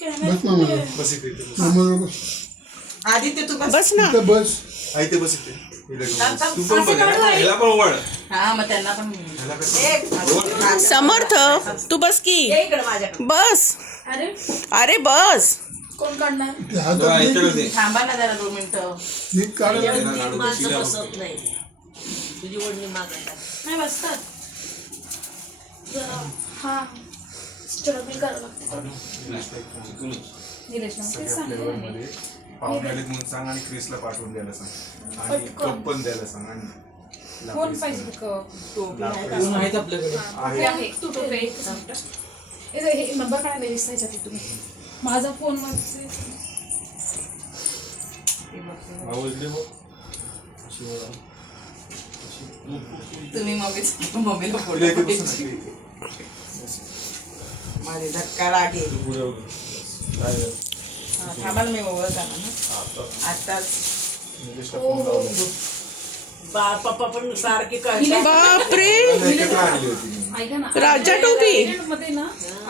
बस मामा बस इथे मामा बस आदित्य तू बस. बस ना. इथं बस आई ते बस इथे तू पण बघ याला पण ओवाळ हा मग त्यांना पण याला कसं समर्थ तू बस की. ये इकडे माझ्याकडे. बस. अरे अरे बस. कोण काढणार? ते हातात इथे नाही. दे. थांबा ना जरा 2 मिनिटं. ही काढा माणसं बसत नाही तुझी ओढणी मागायला नाही बसतात जरा. हा स्ट्रगल करावं लागतं. निलेश मग ते सांगितलं. पाहुण्याला म्हणून सांग आणि क्रिसला पाठवून द्यायला सांग आणि कप पण द्यायला सांग आणि कोण पाहिजे कप? टोपी आहे का? कोण आहेत आपल्याकडे? टोपी आहे. तू टोपी आहे. एकच मिनिटं. हे नंबर काढायला दिसायचा ते तुम्ही. माझा फोन मध्ये तुम्ही मम्मीला फोटो इथे पाठवायची. बसून इथे. माझे धक्का लागेल. हा, थांबा ना मी मोबाईल काढणार ना. आताच निलेशला फोन लावला. पप्पा पण सारखे काय बापरे. एकत्र आणली होती मी. ऐका ना. राजा टोपी. मध्ये ना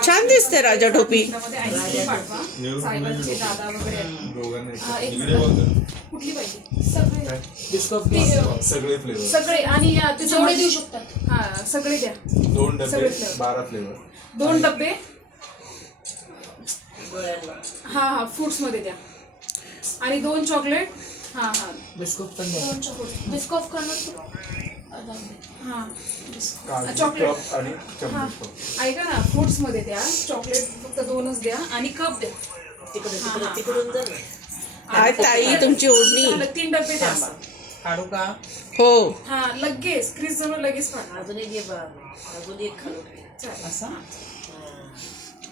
छान दिसते राजा टोपी. मध्ये आईस्क्रीम पाठवा. सायबरचे दादा वगैरे आहेत. दोघांना एक इकडे बोलतो. कुठली पाहिजे? सगळे डिस्कॉप ते, सगळे फ्लेवर सगळे आणि ते जेवढे देऊ शकतात. हा सगळे द्या. 2 डबे सगळे flavor. 12 फ्लेवर 2 डब्बे. गोळ्यांना हा फ्रुट्स मध्ये द्या. आणि 2 चॉकलेट. हा डिस्कॉप पण द्या. 2 चॉकलेट. बिस्कॉफ करणार. हा काजू चॉकलेट. कप आणि हा चम्मच कप. ऐका ना फ्रुट्स मध्ये द्या. चॉकलेट फक्त 2च द्या आणि कप द्या. तिकडून जा ना. काय ताई तुमची ओढणी. झालं, 3 डब्बे द्या. काढू का? हो. हा लगेच क्रिस जवळ लगेच पाठवा. अजून एक घे बा अजून एक खालो चालेल. असं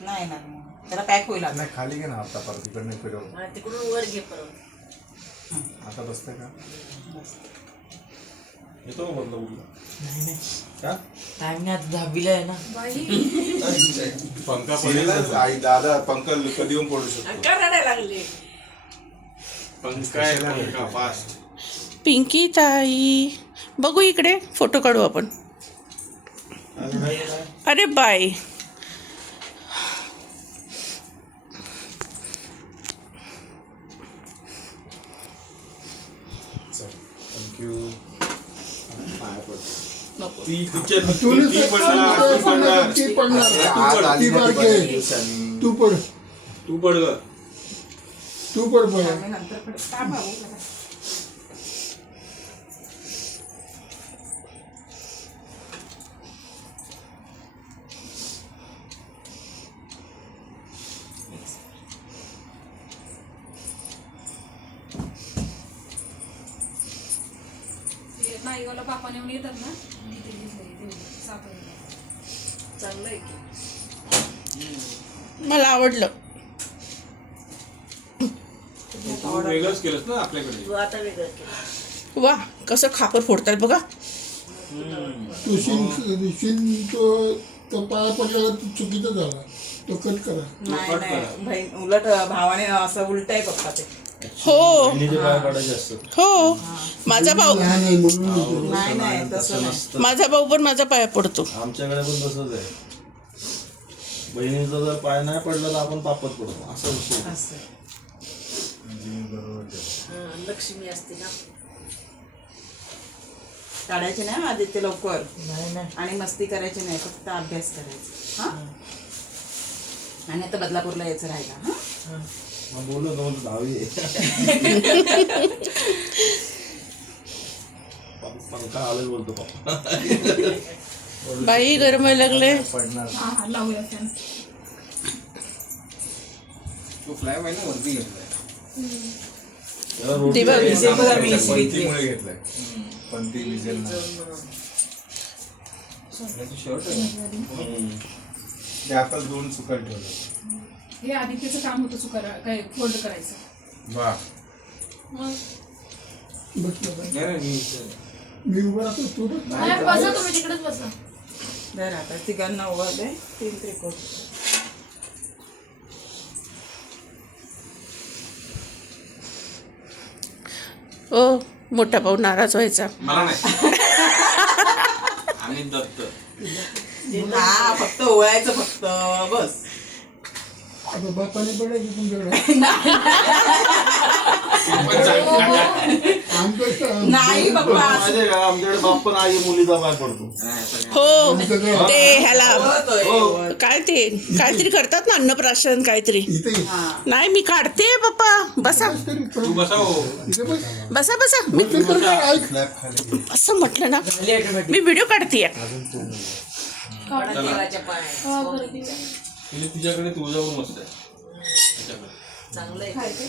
नाही ना मग. त्याला पॅक होईल आता. नाही खाली घे ना आता परत इकडनं फिरव. तिकडून वर घे परत आता बसतंय का येतो का बदला उडला नाही नाही का टाइम नाही आता 10वीला आहे ना. बाई पंखा पडेल आई दादा पंखा कधी येऊन पडू शकतो. का रडायला लागले पंखा आहे ना पंखा फास्ट. पिंकी ताई बघू इकडे फोटो काढू आपण. अरे बाय. थँक्यू. ती पिक्चर तुला ती पडणार ती पडणार ती बारके तू पड तू पड ग तू पड पड आम्ही नंतर पडू. का भाऊ? नाही मला बापा नेऊन येतात ना तिथे घेतलंय सापडलं. चांगलं आहे की मला आवडलं. तू वेगळंच केलंस ना आपल्याकडे. तू आता वेगळं केलं वा कसं खापर फोडतात बघा. तू शिन तो पाया पडल्यावर तो चुकीचा झाला तो कट करा. नाही नाही बहीण उलट भावाने असं उलट आहे पप्पा ते. हो बहिणीचे पाय पडायचे असतात. हो. माझा भाऊ लहान आहे म्हणून नाही नाही तसं नाही. माझा भाऊ पण माझा पाया पडतो. आमच्याकडे पण तसंच आहे. बहिणीचा जर पाय नाही पडला तर आपण पापत पडतो असा विषय आहे. असं लक्ष्मी असते ना काढायचे नाही आदित्य लवकर. नाही नाही आणि मस्ती करायची नाही फक्त अभ्यास करायचा. हा आणि आता बदलापूरला यायचं राहिला. हा मग बोललो ना म्हणजे 10वी आहे. पंखा आलेच बोलतो पप्पा. बाई गरम व्हायला लागले. पडणार. हा हा लावूया फॅन. तो फ्लाय बाय ना वरती घेतलाय. याला रोटी दिवा आहे. विजेल बघा मी पंथीमुळे घेतलाय. पंथी विजेल ना. शर्ट आहे. ते आताच 2 सुकट ठेवलं. हे आदित्यचं काम होतं चुकारा काय फोल्ड करायचं. वा बसलं मी उभा राहतो तू बस. नाही, बसा तुम्ही तिकडेच बसा. बरं आता तिघांना उभं दे. 3 त्रिकोण. ओ मोठा भाऊ नाराज व्हायचा. मला नाही. आम्ही दत्त. हा फक्त ओळायचं फक्त बस. आता बापाने पडायचं तुमच्याकडे आमचं नाही बाप्पा माझ्या का आमच्याकडे बाप पण आई मुलीचा पाय पडतो. हो ते ह्याला काय ते काहीतरी करतात ना अन्नप्राशन काहीतरी. इथे नाही मी काढते पप्पा बसा तू बसाव इथे बस. बसा बसा मी बसून तर काय ऐक. असं म्हटलं ना मी व्हिडिओ काढते. देवाच्या पायात तिच्याकडे तुळजाभर मस्त आहे त्याच्याकडे. चांगलं आहे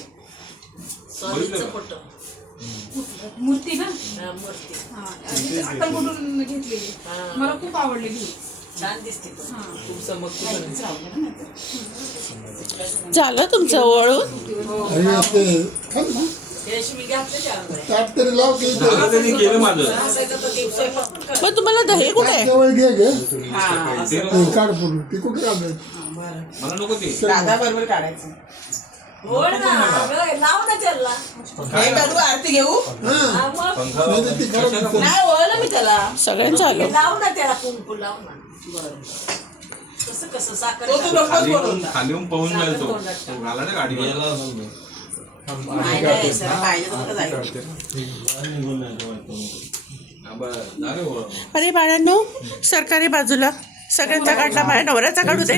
स्वामीचं फोटो मूर्ती ना मूर्ती अक्कलकोटून घेतलेली मला खूप आवडली घेऊन. छान दिसते तो झालं तुमचं वळून. आणि ते थांब ना. त्याशी मी घातलं त्यावर ताट तरी लाव की इथे. मला त्यांनी केलं माझं असायचं तर दिवसा पण तुम्हाला दही कुठे आहे? जवळ घे ग. ते नको. हे काढ पूर्ण ते कुठे काढायचं मला नको ते दादा बरोबर काढायचं. होय ना लाव ना त्याला हे करू आरती घेऊ हा, मग नाही तर ती खराब नाही ओळखलं मी त्याला. सगळ्यांचं आलं. लाव ना त्याला कुंकू लाव ना कसं कसं साखर तो तू नको बोलून. खाली येऊन पाहून जाईल तो घाला ना गाडी नाही नाही सर, पाहिजे तर जायचं. अरे बाळांनो सरकारी बाजूला सगळ्यांचा काढला माझ्या नवऱ्याचा काढू दे.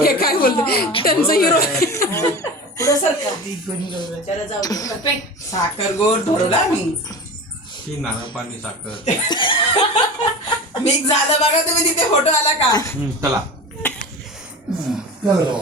हे काय बोलतो त्यांचं हिरो पुढे सरका. त्याला जाऊ दे. साखर गोड धरला मी की नारळ पाणी साखर मिक्स झालं बघा तुम्ही तिथे फोटो आला का. चला चला.